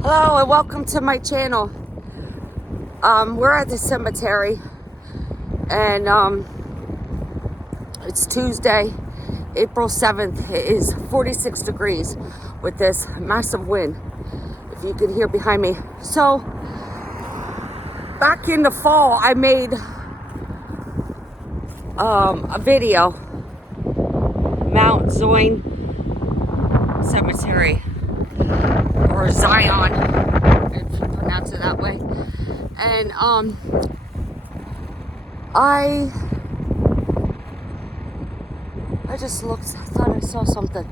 Hello and welcome to my channel. We're at the cemetery and it's Tuesday, April 7th. It is 46 degrees with this massive wind, if you can hear behind me. So back in the fall, I made a video, Mount Zion Cemetery, or Zion, if you pronounce it that way. And I just looked, I thought I saw something.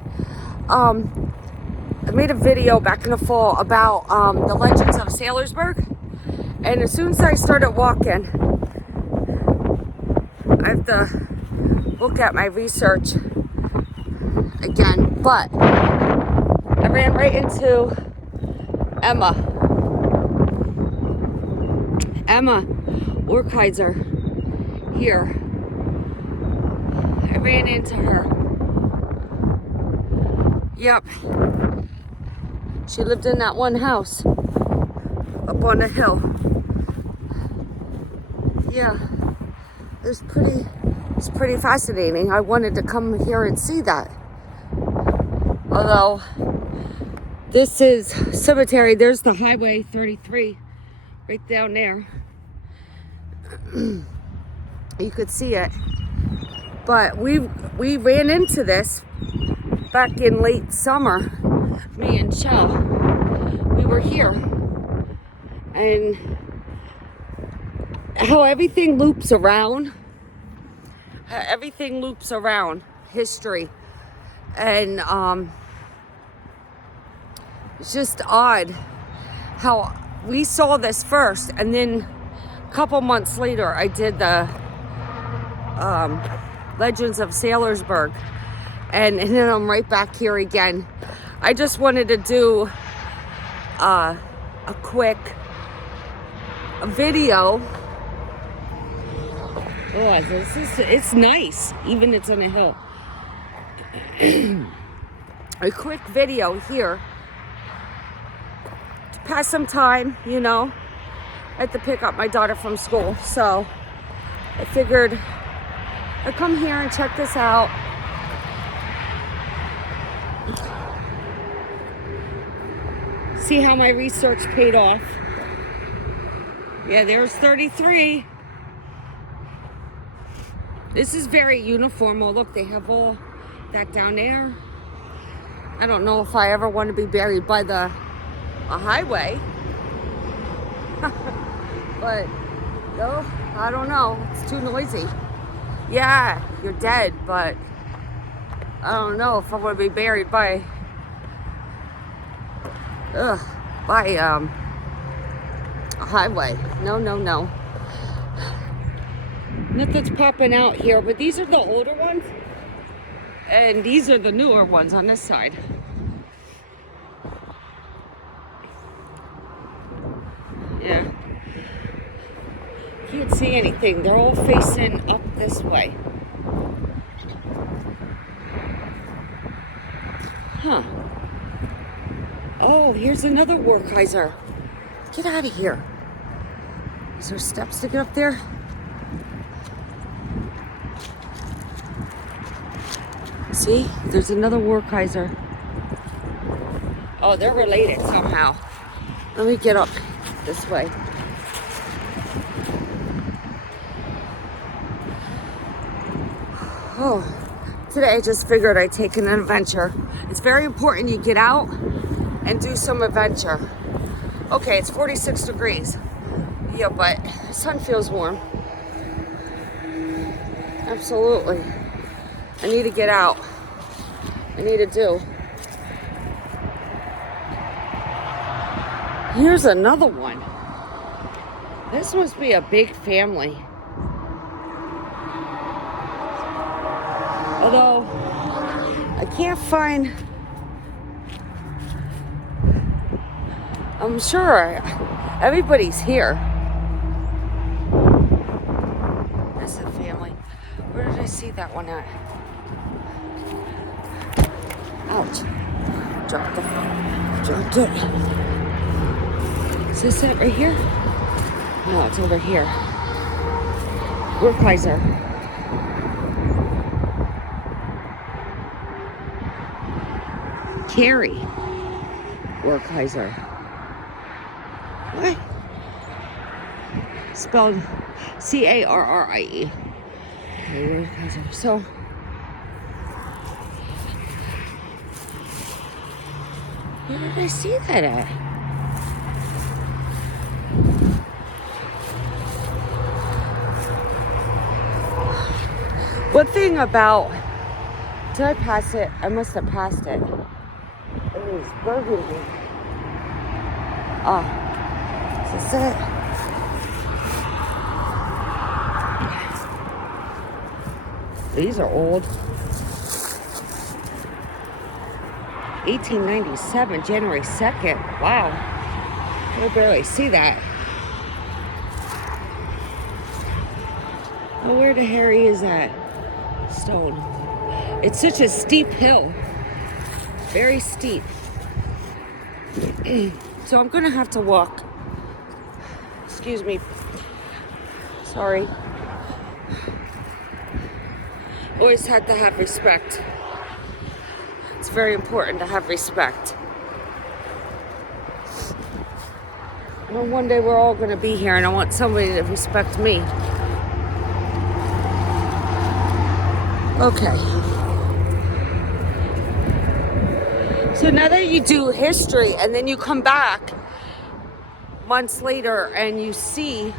I made a video back in the fall about the legends of Saylorsburg, and as soon as I started walking, I have to look at my research again, but I ran right into Emma Orkeiser here. I ran into her. Yep. She lived in that one house up on the hill. Yeah. It's pretty fascinating. I wanted to come here and see that. Although this is cemetery, there's the Highway 33 right down there. You could see it. But we ran into this back in late summer. Me and Shell, we were here. And how everything loops around. History. And it's just odd how we saw this first, and then a couple months later I did the Legends of Saylorsburg, and then I'm right back here again. I just wanted to do a quick video. Oh, it's nice, even it's on a hill. A quick video here to pass some time, you know. I had to pick up my daughter from school, so I figured I'd come here and check this out. See how my research paid off. Yeah, there's 33. This is very uniform. Oh, look, they have all that down there. I don't know if I ever want to be buried by a highway. But, no, I don't know. It's too noisy. Yeah, you're dead, but I don't know if I want to be buried by a highway. No. Nothing's popping out here, but these are the older ones, and these are the newer ones on this side. Yeah. Can't see anything. They're all facing up this way. Huh. Oh, here's another Orkeiser. Get out of here. Is there steps to get up there? See, there's another Orkeiser. Oh, they're related somehow. Let me get up this way. Oh, today I just figured I'd take an adventure. It's very important you get out and do some adventure. Okay, it's 46 degrees. Yeah, but the sun feels warm. Absolutely. I need to get out. I need to do. Here's another one. This must be a big family. Although, I can't find... I'm sure everybody's here. That's the family. Where did I see that one at? Ouch. Dropped it. Is this it right here? No, it's over here. Werkheiser. Carrie Werkheiser. What? Spelled C-A-R-R-I-E. Okay, Werkheiser. So, where did I see that at? One thing about, did I pass it? I must have passed it. It was burgundy. Oh, is this it? These are old. 1897, January 2nd. Wow. I barely see that. Oh, where the Harry is that stone? It's such a steep hill. Very steep. So I'm gonna have to walk. Excuse me. Sorry. Always had to have respect. It's very important to have respect. Well, one day we're all gonna be here, and I want somebody to respect me. Okay. So now that you do history and then you come back months later and you see,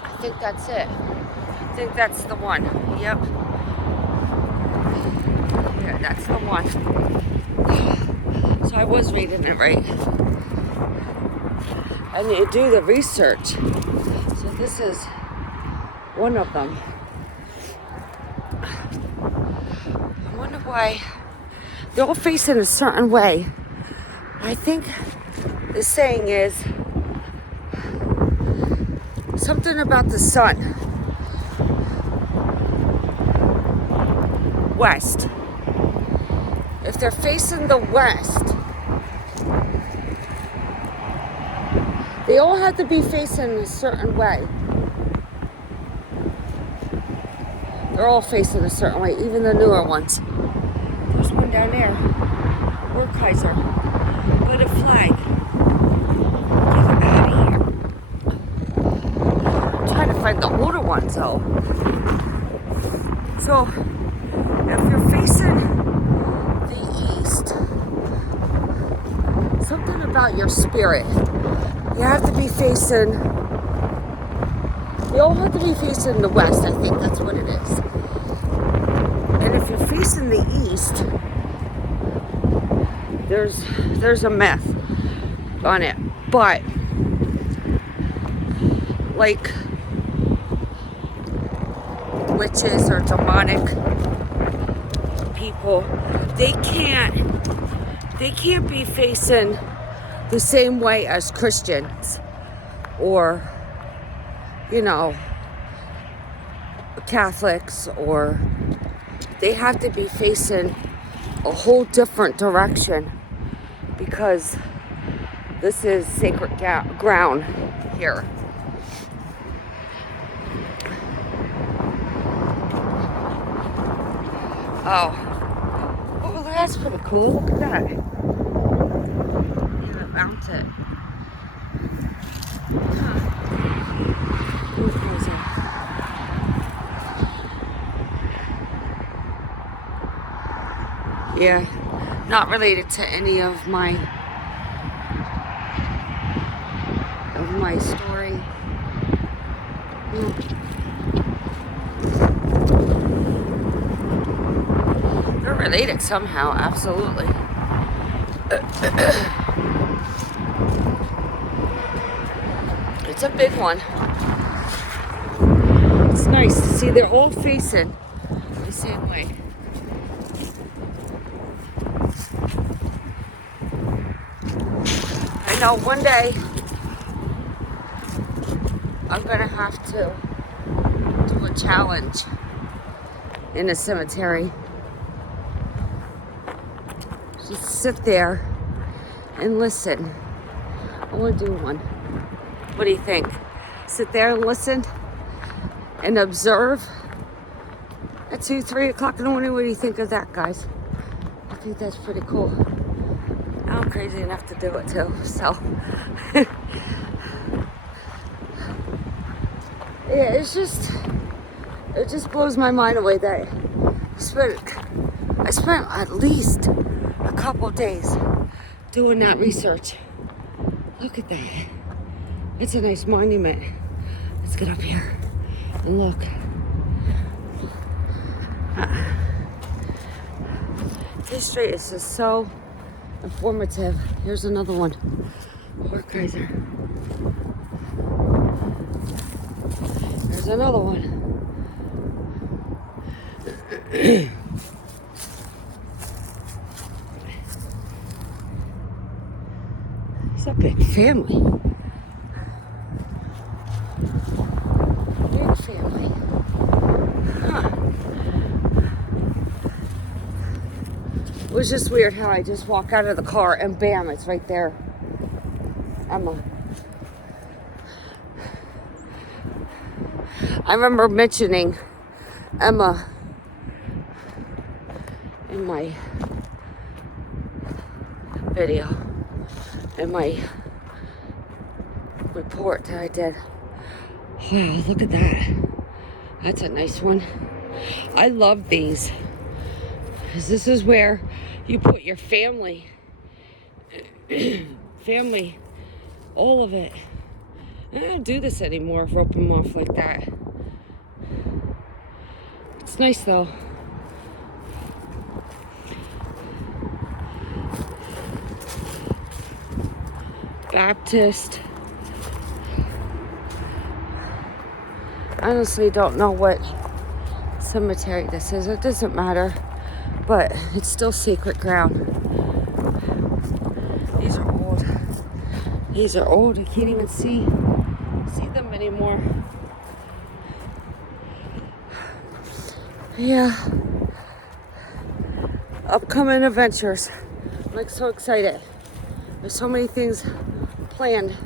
I think that's it. I think that's the one. Yep. Yeah, that's the one. So I was reading it right. And you do the research. So this is one of them. I wonder why they're all facing a certain way. I think the saying is something about the sun. West. If they're facing the west, they all have to be facing a certain way. They're all facing a certain way, even the newer ones. There's one down there. Werkheiser. With a flag. Get out of here. I'm trying to find the older ones though. So, if you're facing the east, something about your spirit. You have to be facing, you all have to be facing the west, I think that's what it is. And if you're facing the east, there's a myth on it. But, like witches or demonic people, they can't be facing the same way as Christians or, you know, Catholics, or they have to be facing a whole different direction because this is sacred ground here. Oh, that's pretty cool. Look at that. Mount it. Huh. Yeah, not related to any of my story. They're related somehow, absolutely. It's a big one. It's nice to see they're all facing the same way. I know one day I'm gonna have to do a challenge in a cemetery. Just sit there and listen. I want to do one. What do you think? Sit there and listen and observe at 2, 3 o'clock in the morning. What do you think of that, guys? I think that's pretty cool. I'm crazy enough to do it too, so. Yeah, it just blows my mind away that I spent at least a couple days doing that research. Look at that. It's a nice monument. Let's get up here and look. History is just so informative. Here's another one. Horkheiser. There's another one. It's a big family. Big family. Huh. It was just weird how I just walk out of the car and bam, it's right there. Emma. I remember mentioning Emma in my video, in my report that I did. Wow, look at that. That's a nice one. I love these, because this is where you put your family, all of it. I don't do this anymore, rope them off like that. It's nice though. Baptist. I honestly don't know what cemetery this is. It doesn't matter, but it's still sacred ground. These are old. These are old. I can't even see them anymore. Yeah. Upcoming adventures. I'm like so excited. There's so many things planned.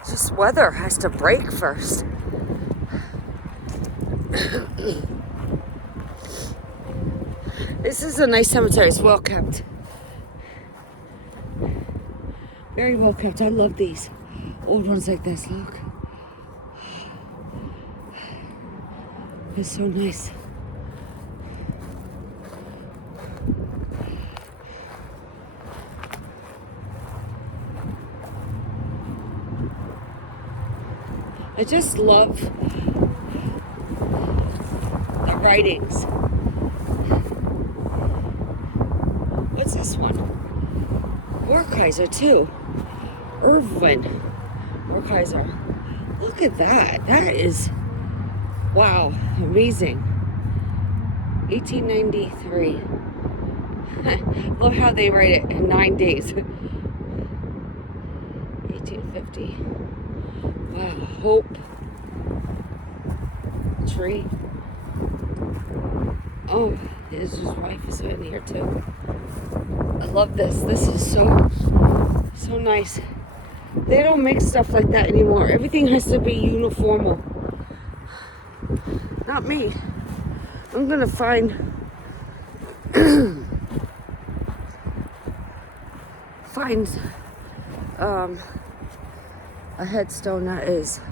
It's just weather has to break first. This is a nice cemetery. It's well kept. Very well kept. I love these old ones like this. Look. It's so nice. I just love the writings. What's this one? Horkheiser too. Irvin Horkheiser. Look at that. That is, wow, amazing. 1893. Love how they write it in 9 days. 1850. Wow, Hope Tree. Oh, his wife is in here too. I love this. This is so nice. They don't make stuff like that anymore. Everything has to be uniformal. Not me. I'm gonna find a headstone that is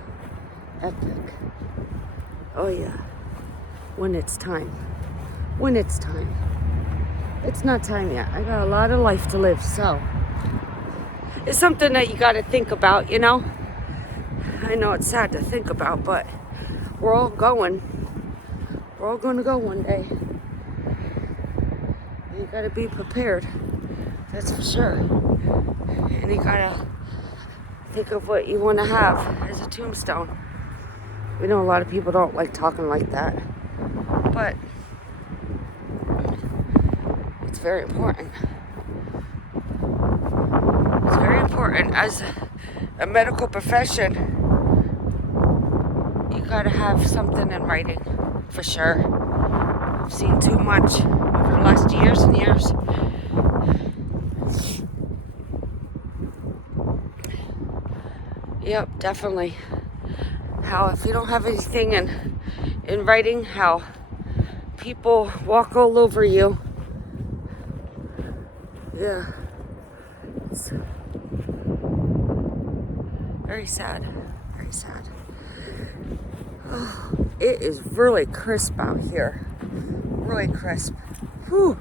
epic. Oh yeah. When it's time. When it's time. It's not time yet. I got a lot of life to live, so it's something that you got to think about, you know? I know it's sad to think about, but we're all going. We're all going to go one day. You got to be prepared. That's for sure. And you got to think of what you want to have as a tombstone. We know a lot of people don't like talking like that, but it's very important. It's very important as a medical profession. You gotta have something in writing, for sure. I've seen too much over the last years and years. Yep, definitely. How if you don't have anything in writing, how people walk all over you. Yeah. It's very sad. Very sad. Oh, it is really crisp out here. Really crisp. Whew.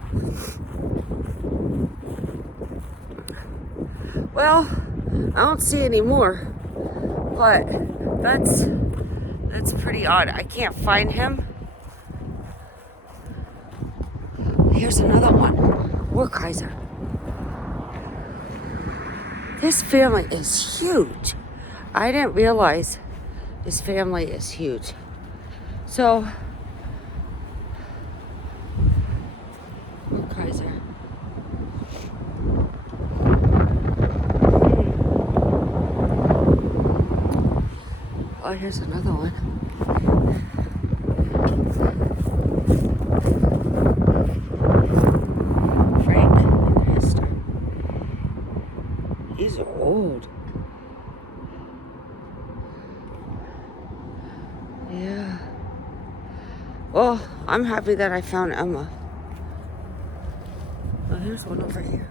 Well, I don't see any more, but that's pretty odd. I can't find him. Here's another one. More Kaiser. This family is huge. I didn't realize this family is huge. So, more Kaiser. Oh, here's another one. Frank and Esther. These are old. Yeah. Well, I'm happy that I found Emma. Oh, here's one over here.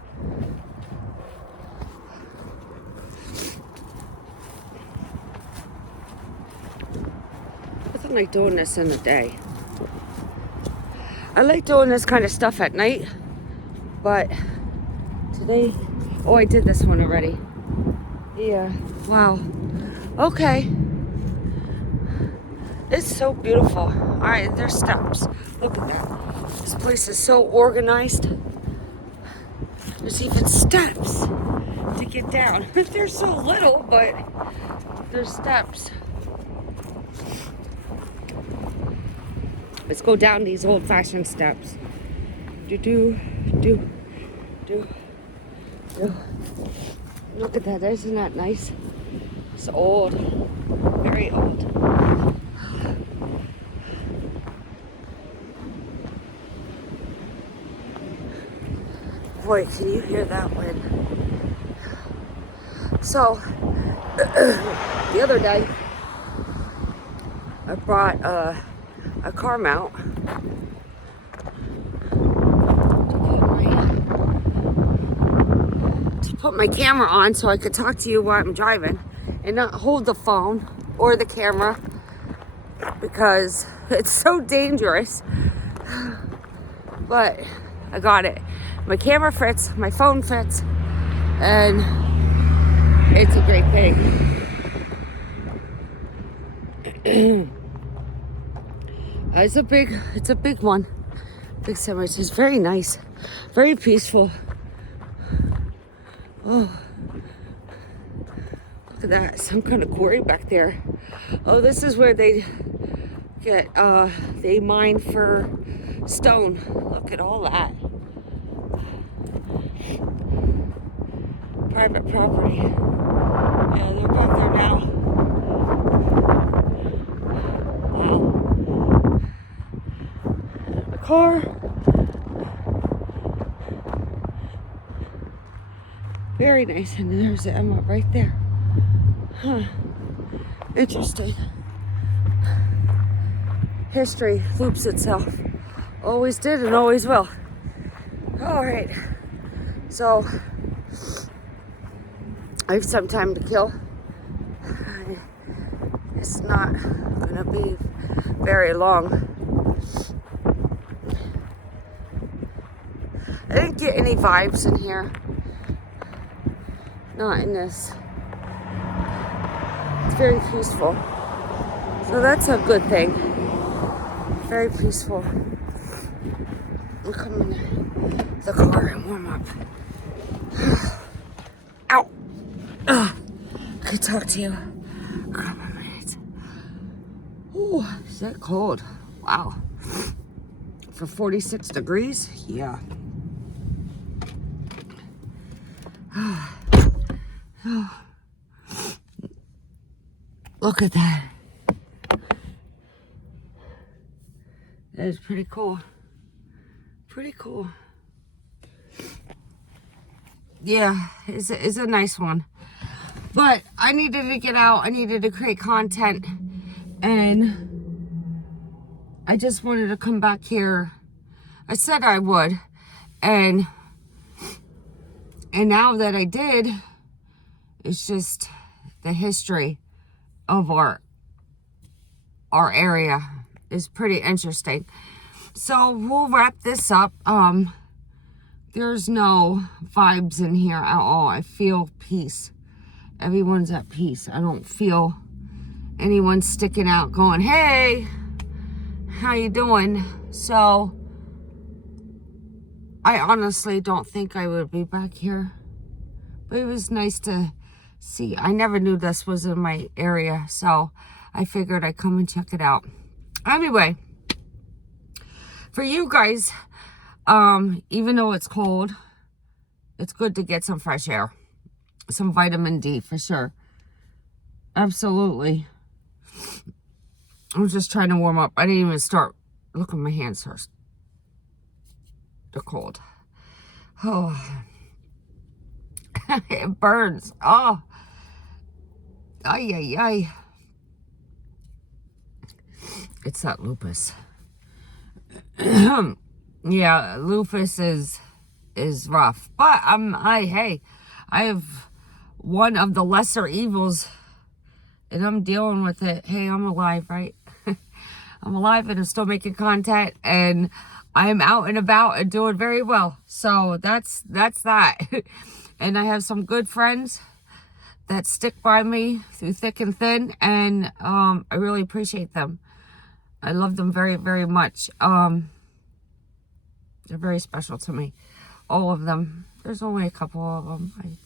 I like doing this in the day. I like doing this kind of stuff at night, but today, oh, I did this one already. Yeah, wow. Okay. It's so beautiful. All right, there's steps. Look at that. This place is so organized. There's even steps to get down. They're so little, but there's steps. Let's go down these old-fashioned steps. Do. Look at that. Isn't that nice? It's old. Very old. Boy, can you hear that wind? So, the other day, I brought a car mount to put my camera on so I could talk to you while I'm driving and not hold the phone or the camera because it's so dangerous. But I got it. My camera fits, my phone fits, and it's a great thing. It's a big one. Big cemetery. It's very nice. Very peaceful. Oh. Look at that. Some kind of quarry back there. Oh, this is where they mine for stone. Look at all that. Private property. Yeah, they're back there now. Car. Very nice. And there's Emma right there. Huh. Interesting. History loops itself. Always did and always will. All right. So, I have some time to kill. It's not gonna be very long. I didn't get any vibes in here. Not in this. It's very peaceful. So that's a good thing. Very peaceful. I'll come in the car and warm up. Ow! I could talk to you. A couple of minutes. Ooh, is that cold? Wow. For 46 degrees? Yeah. Oh. Look at that. That is pretty cool. Pretty cool. Yeah, it's a nice one. But I needed to get out. I needed to create content. And I just wanted to come back here. I said I would. And now that I did, it's just the history of our area is pretty interesting. So we'll wrap this up. There's no vibes in here at all. I feel peace. Everyone's at peace. I don't feel anyone sticking out going, hey, how you doing? So I honestly don't think I would be back here. But it was nice to see. I never knew this was in my area, so I figured I'd come and check it out. Anyway, for you guys, even though it's cold, it's good to get some fresh air. Some vitamin D for sure. Absolutely. I'm just trying to warm up. I didn't even start. Look at my hands first. They're cold. Oh. It burns. Oh. Ay, ay, ay. It's that lupus. Yeah, lupus is rough. But I have one of the lesser evils, and I'm dealing with it. Hey, I'm alive, right? I'm alive and I'm still making content, and I'm out and about and doing very well. So that's that. And I have some good friends that stick by me through thick and thin, and I really appreciate them. I love them very, very much. They're very special to me. All of them. There's only a couple of them. I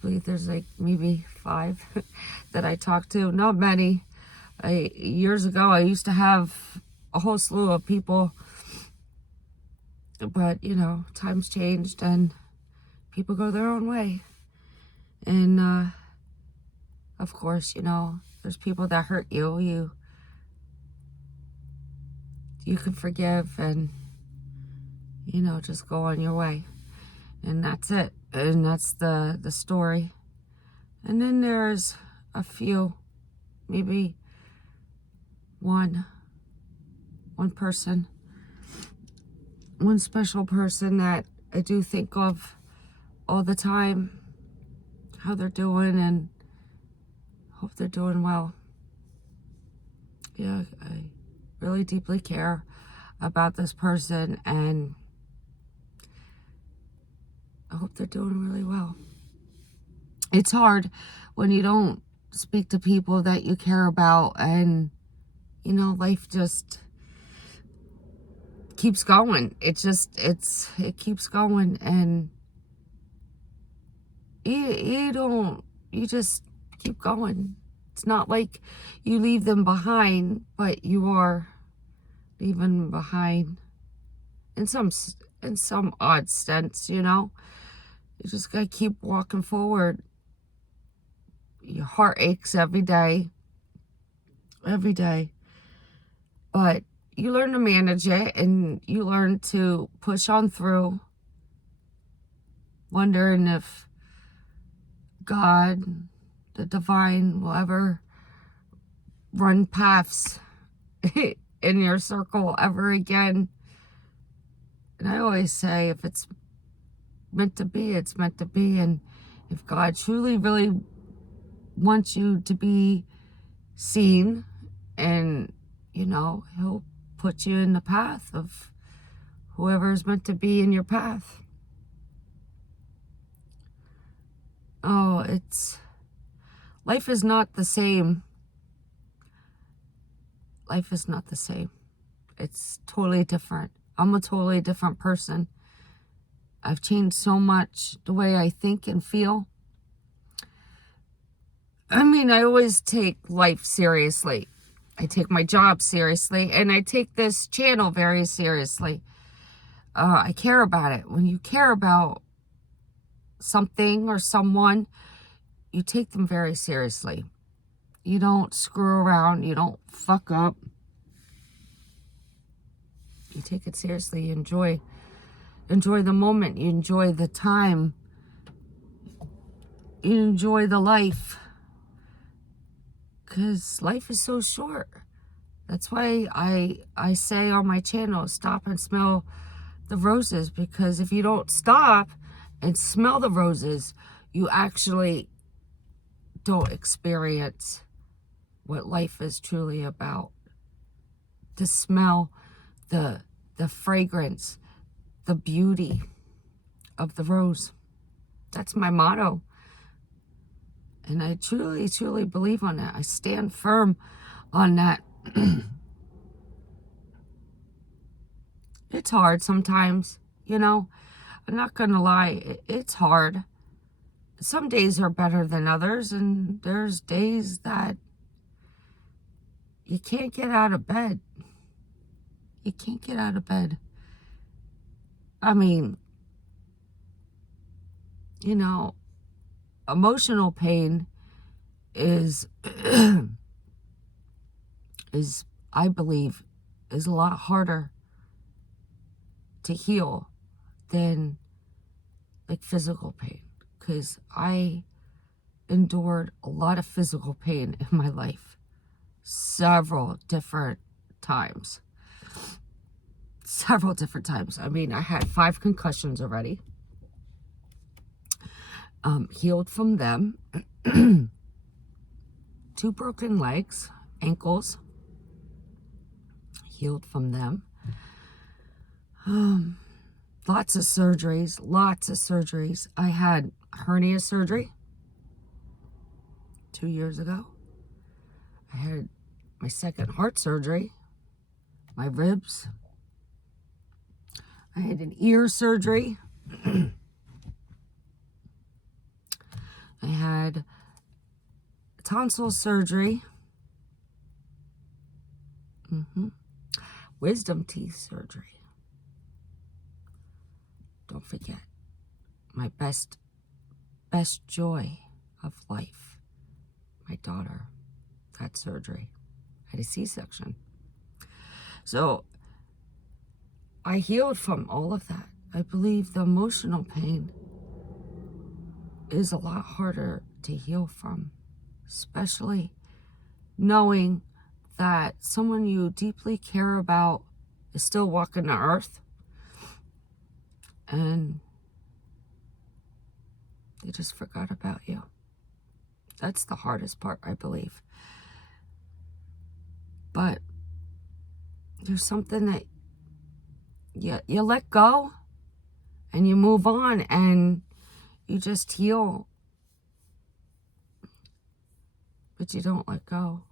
believe there's like maybe 5 that I talk to. Not many. Years ago, I used to have a whole slew of people. But, you know, times changed and people go their own way. And, of course, you know, there's people that hurt you. You can forgive and, you know, just go on your way. And that's it. And that's the story. And then there's a few, maybe one person, one special person that I do think of all the time, how they're doing, and hope they're doing well. Yeah, I really deeply care about this person, and I hope they're doing really well. It's hard when you don't speak to people that you care about, and you know, life just keeps going. It keeps going, and you just keep going. It's not like you leave them behind, but you are leaving behind in some odd sense, you know. You just gotta keep walking forward. Your heart aches every day, but you learn to manage it, and you learn to push on through, wondering if God, the divine, will ever run paths in your circle ever again. And I always say, if it's meant to be, it's meant to be. And if God truly, really wants you to be seen, and, you know, he'll put you in the path of whoever is meant to be in your path. Oh, life is not the same. Life is not the same. It's totally different. I'm a totally different person. I've changed so much the way I think and feel. I mean, I always take life seriously. I take my job seriously, and I take this channel very seriously. I care about it. When you care about something or someone, you take them very seriously. You don't screw around. You don't fuck up. You take it seriously. You enjoy the moment. You enjoy the time. You enjoy the life. because life is so short. That's why I say on my channel, stop and smell the roses, because if you don't stop and smell the roses, you actually don't experience what life is truly about. To smell the fragrance, the beauty of the rose. That's my motto. And I truly, truly believe on that. I stand firm on that. It's hard sometimes, you know. I'm not gonna lie, it's hard. Some days are better than others, and there's days that you can't get out of bed. You can't get out of bed. I mean, you know, emotional pain is I believe is a lot harder to heal than like physical pain, because I endured a lot of physical pain in my life several different times. I mean, I had 5 concussions already. Healed from them. 2 broken legs, ankles. Healed from them. Lots of surgeries. I had hernia surgery 2 years ago. I had my second heart surgery, my ribs. I had an ear surgery. I had tonsil surgery. Wisdom teeth surgery. Don't forget, my best joy of life, my daughter, had surgery, had a C-section. So I healed from all of that. I believe the emotional pain is a lot harder to heal from, especially knowing that someone you deeply care about is still walking the earth and they just forgot about you. That's the hardest part, I believe. But there's something that you let go and you move on and you just heal. But you don't let go.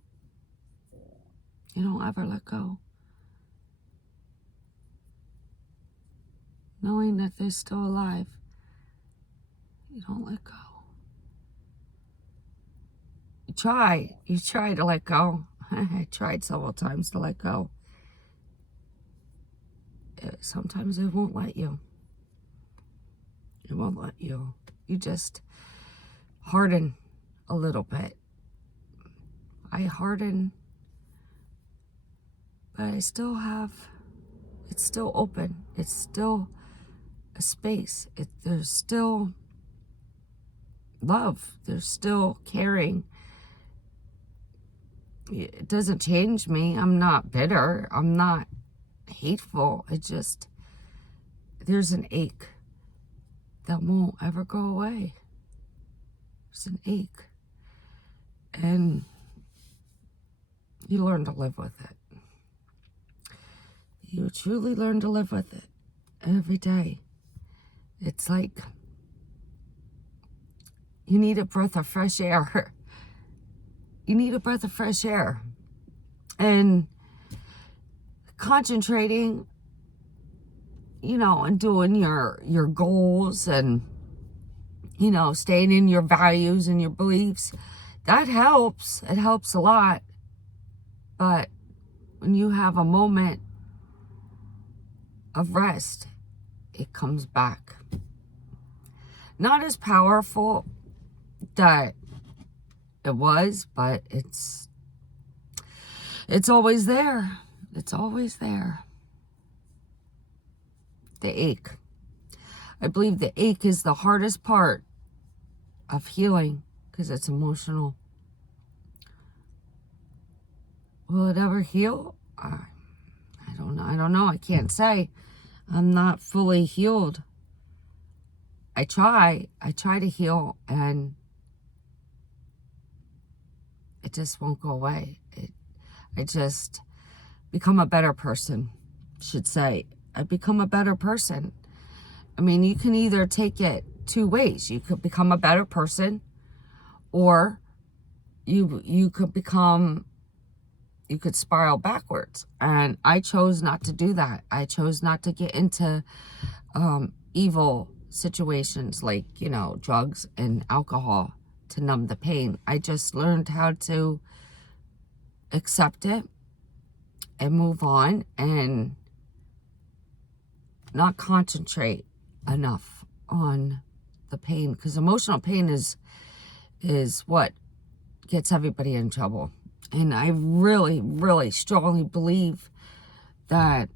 You don't ever let go. Knowing that they're still alive, you don't let go. You try to let go. I tried several times to let go. Sometimes it won't let you. It won't let you. You just harden a little bit. I harden, but I still have, it's still open. It's still a space. There's still love. There's still caring. It doesn't change me. I'm not bitter. I'm not hateful. It just, there's an ache that won't ever go away. There's an ache. And you learn to live with it. You truly learn to live with it every day. It's like you need a breath of fresh air. You need a breath of fresh air. And concentrating, you know, and doing your goals and, you know, staying in your values and your beliefs, that helps. It helps a lot. But when you have a moment of rest, it comes back. Not as powerful that it was, but it's always there. It's always there. The ache. I believe the ache is the hardest part of healing because it's emotional. Will it ever heal? I don't know. I don't know. I can't say. I'm not fully healed. I try to heal, and it just won't go away. I just become a better person, should say. I become a better person. I mean, you can either take it two ways. You could become a better person, or you could spiral backwards. And I chose not to do that. I chose not to get into evil situations like, drugs and alcohol to numb the pain. I just learned how to accept it and move on and not concentrate enough on the pain, because emotional pain is what gets everybody in trouble. And I really, really strongly believe that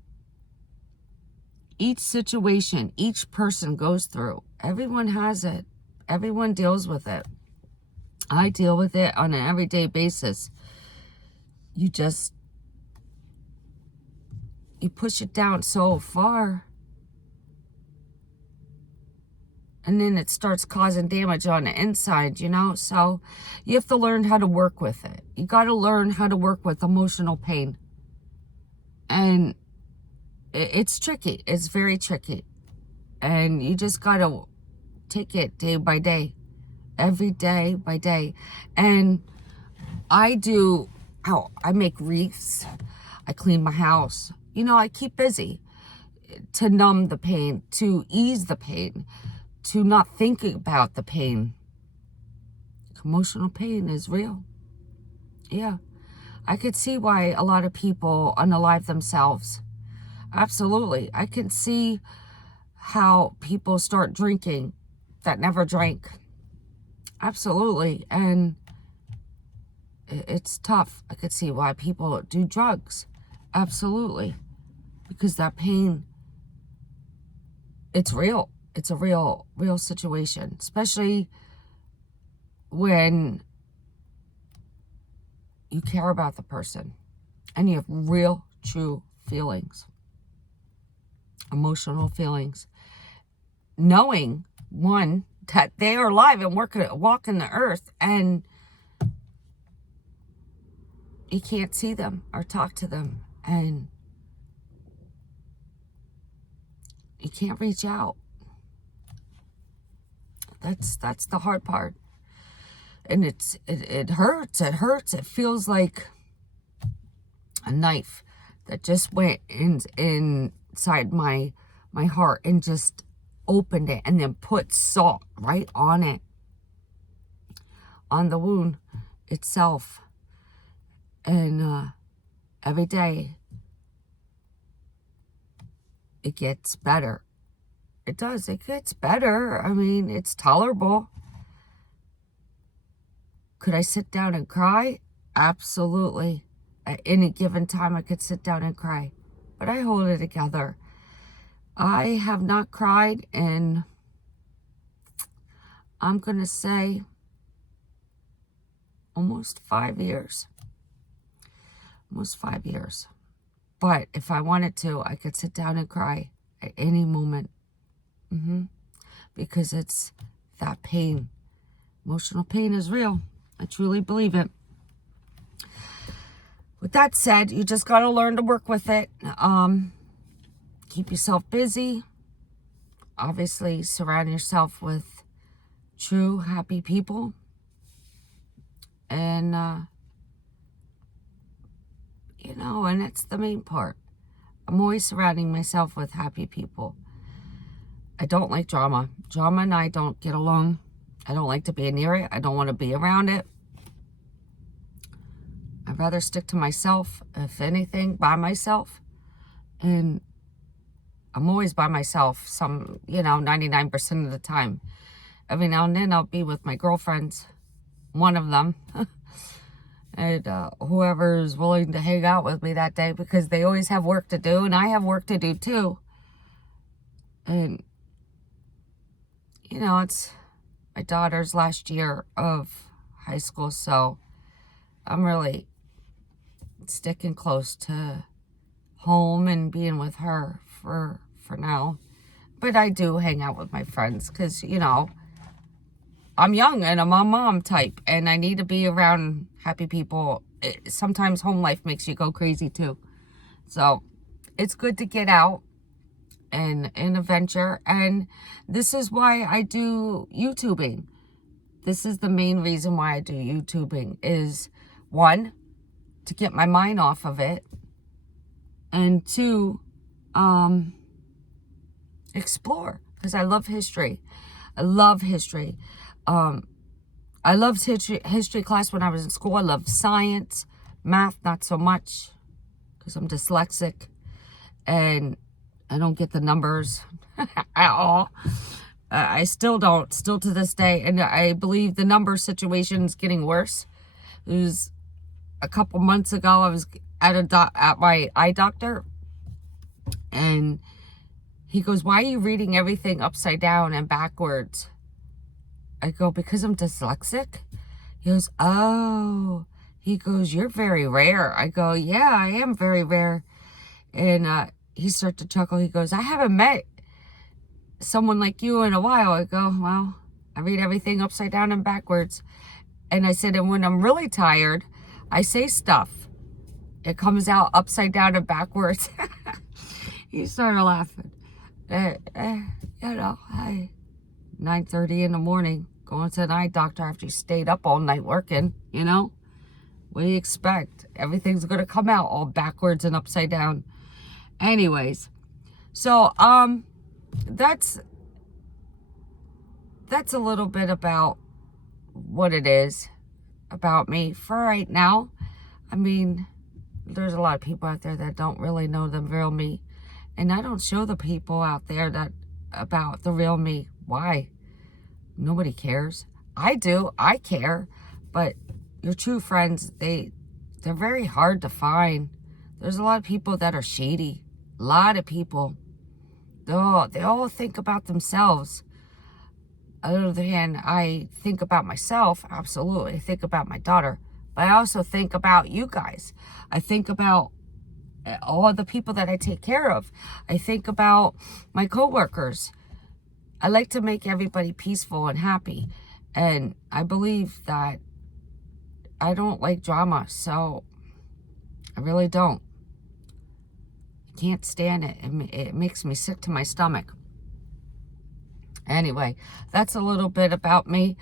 each situation, each person goes through, everyone has it. Everyone deals with it. I deal with it on an everyday basis. You push it down so far, and then it starts causing damage on the inside, So you have to learn how to work with it. You got to learn how to work with emotional pain. And it's tricky. It's very tricky. And you just got to take it day by day, every day by day. And I make wreaths. I clean my house. I keep busy to numb the pain, to ease the pain, to not think about the pain. Emotional pain is real. Yeah. I could see why a lot of people unalive themselves. Absolutely. I can see how people start drinking that never drank. Absolutely. And it's tough. I could see why people do drugs. Absolutely. Because that pain, it's real. It's a real situation, especially when you care about the person and you have real, true feelings, emotional feelings, knowing, one, that they are alive and walking the earth, and you can't see them or talk to them, and you can't reach out. That's the hard part. And it hurts. It hurts. It feels like a knife that just went inside my heart and just opened it, and then put salt right on it, on the wound itself. And every day it gets better. It does. It gets better. I mean, it's tolerable. Could I sit down and cry? Absolutely. At any given time, I could sit down and cry. But I hold it together. I have not cried in, I'm going to say, almost 5 years. Almost 5 years. But if I wanted to, I could sit down and cry at any moment. Because it's that pain. Emotional pain is real. I truly believe it. With that said, you just got to learn to work with it. Keep yourself busy. Obviously, surround yourself with true, happy people. And, and that's the main part. I'm always surrounding myself with happy people. I don't like drama. Drama and I don't get along. I don't like to be near it. I don't want to be around it. I'd rather stick to myself, if anything, by myself. And I'm always by myself, 99% of the time. Every now and then I'll be with my girlfriends, one of them. And whoever's willing to hang out with me that day, because they always have work to do, and I have work to do too. And, it's my daughter's last year of high school, so I'm really sticking close to home and being with her for now. But I do hang out with my friends because, you know, I'm young and I'm a mom type and I need to be around happy people. Sometimes home life makes you go crazy too. So it's good to get out and adventure. And this is why I do YouTubing. This is the main reason why I do YouTubing is, one, to get my mind off of it. And two, explore, because I love history. I love history. I loved history class when I was in school. I loved science, math, not so much, because I'm dyslexic and I don't get the numbers at all. I still don't, still to this day. And I believe the number situation is getting worse. It was a couple months ago, I was at my eye doctor, and he goes, "Why are you reading everything upside down and backwards?" I go, "Because I'm dyslexic." He goes, "Oh." He goes, "You're very rare." I go, "Yeah, I am very rare." And he started to chuckle. He goes, "I haven't met someone like you in a while." I go, "Well, I read everything upside down and backwards." And I said, "And when I'm really tired, I say stuff. It comes out upside down and backwards." He started laughing. You know, 9:30 in the morning, going to an eye doctor after you stayed up all night working, you know? What do you expect? Everything's going to come out all backwards and upside down. Anyways, so that's a little bit about what it is about me for right now. I mean, there's a lot of people out there that don't really know the real me. And I don't show the people out there that about the real me. Why? Nobody cares. I do. I care. But your true friends, they're very hard to find. There's a lot of people that are shady. A lot of people. They all think about themselves. On the other hand, I think about myself. Absolutely. I think about my daughter. But I also think about you guys. I think about all the people that I take care of. I think about my coworkers. I like to make everybody peaceful and happy. And I believe that I don't like drama, so I really don't. I can't stand it. It makes me sick to my stomach. Anyway, that's a little bit about me.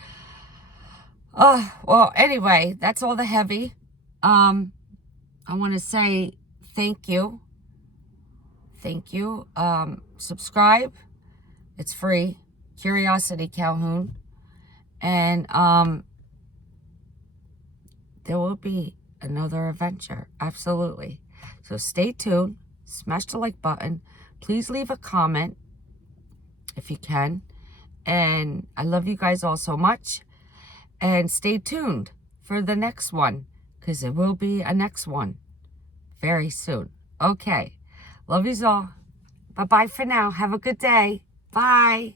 Well, anyway, that's all the heavy. I want to say thank you. Thank you. Subscribe. It's free. Curiosity Calhoun. And there will be another adventure. Absolutely. So stay tuned. Smash the like button. Please leave a comment if you can. And I love you guys all so much. And stay tuned for the next one, because there will be a next one very soon. Okay. Love yous all. Bye-bye for now. Have a good day. Bye.